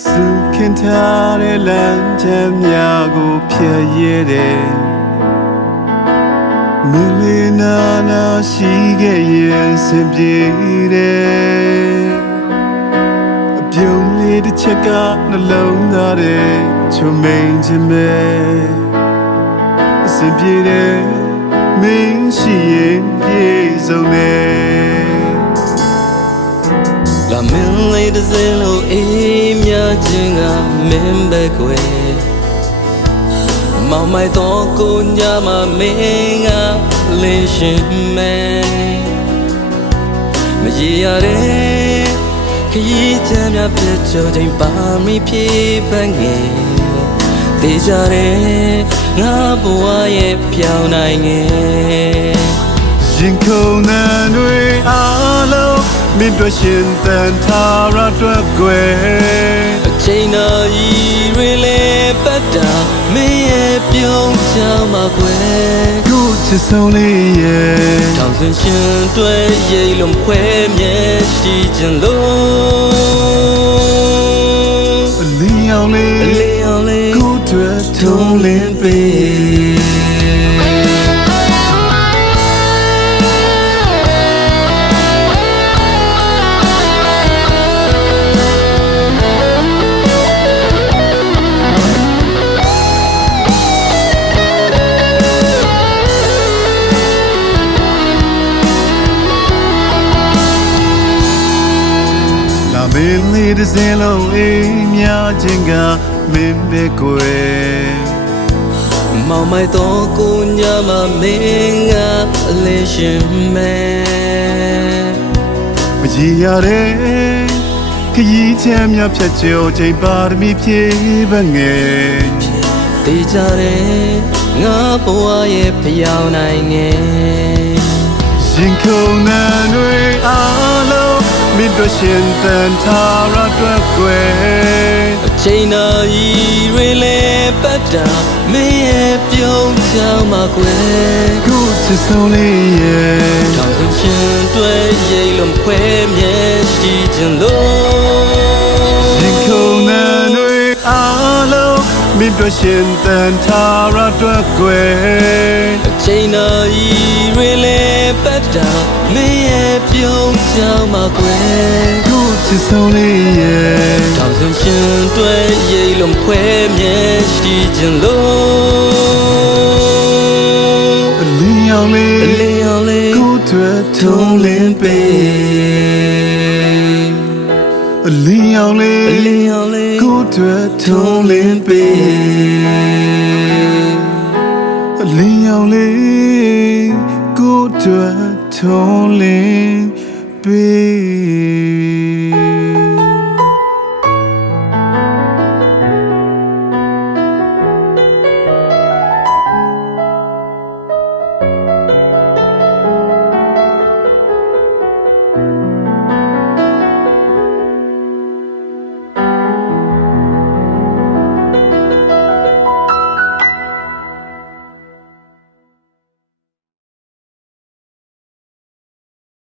စုခင်ထားတဲ့လမ်းချမ်းများကိုဖြတ်ရဲတယ်မလေးနာနာရှိခဲ့ရင်စင်ပြေတယ်အပြုံးလေးတစ်ချက်ကနှလုံးသားတဲ့ချုံမိန်ချင်မဲ့အစင်ပြေတယ်မင်းရှိရင်ပြေဆုံးတယ်လာမင်းလေးတစ်စင်းလို့အေးမြခြင်းကမင်းပဲကွယ်မောင်မိုက်တော့ကိုညမှာမင်းကလင်းရှင်မယ်မရရတဲ့ခရီးချမ်းများပြည့်ကြချိန်ပါမီဖြည့်ပန်းငယ်တေးကြတဲ့ငါဘဝရဲ့ပြောင်းနိုင်ငယ်ရင်ခုန်တဲ့တွေအားလုံးမင်းတို့ရှင်တန်ထားရအတွက်ကွယ်အချိန်တော်ကြီးတွေလည်းပတ်တာမင်းရဲ့ပြုံးချမှာကွယ်ကိုချစ်ဆုံးလေးရဲ့ထောင်စင်ရှင်တွေရိတ်လုံးခွဲမြဲရှိခြင်းလို့အလင်းရောင်လေးကိုတွေ့ထုံးလင်းပေးမင်းလေးတစ်စင်းလုံးအိမ်များခြင်းကမင်းပဲကွယ်မောင်မိုက်တော့ကိုညမှာမင်းကအလင်းရှင်မယ်မကြီးရတဲ့ခရီးချမ်းများဖြတ်ကျော်ချိန်ပါရမီဖြည့်ပငယ်တေးကြတဲ့ငါဘဝရဲ့ဖျောင်းနိုင်ငယ်ရင်ခုန်တဲ့တွေအားလုံးမင်းတို့ရှင်တန်ထားရအတွက်ကွယ်အချိန်တော်ကြီးတွေလည်းပတ်တာမင်းရဲ့ပြုံးချမှာကွယ်ကိုချစ်ဆုံးလေးရဲ့ထောင်စင်ရှင်တွေရိတ်လုံးခွဲမြဲရှိခြင်းလို့ရင်ခုန်တဲ့တွေအားလုံးမင်းတို့ရှင်တန်ထားရအတွက်ကွယ်အချိန်တော်ကြီးတွေလည်းပတ်တာမင်းရဲ့ပြုံးချမှာကွယ်ကိုချစ်ဆုံးလေးရဲ့ထောင်စင်ရှင်တွေရိတ်လုံးခွဲမြဲရှိခြင်းလို့အလင်းရောင်လေးကိုတွေ့ထုံးလင်းပေးအလင်းရောင်လေးကိုတွေ့ထုံးလင်းပေးအလင်းရောင်လေးကိုတွေ့ထုံးလင်းပေး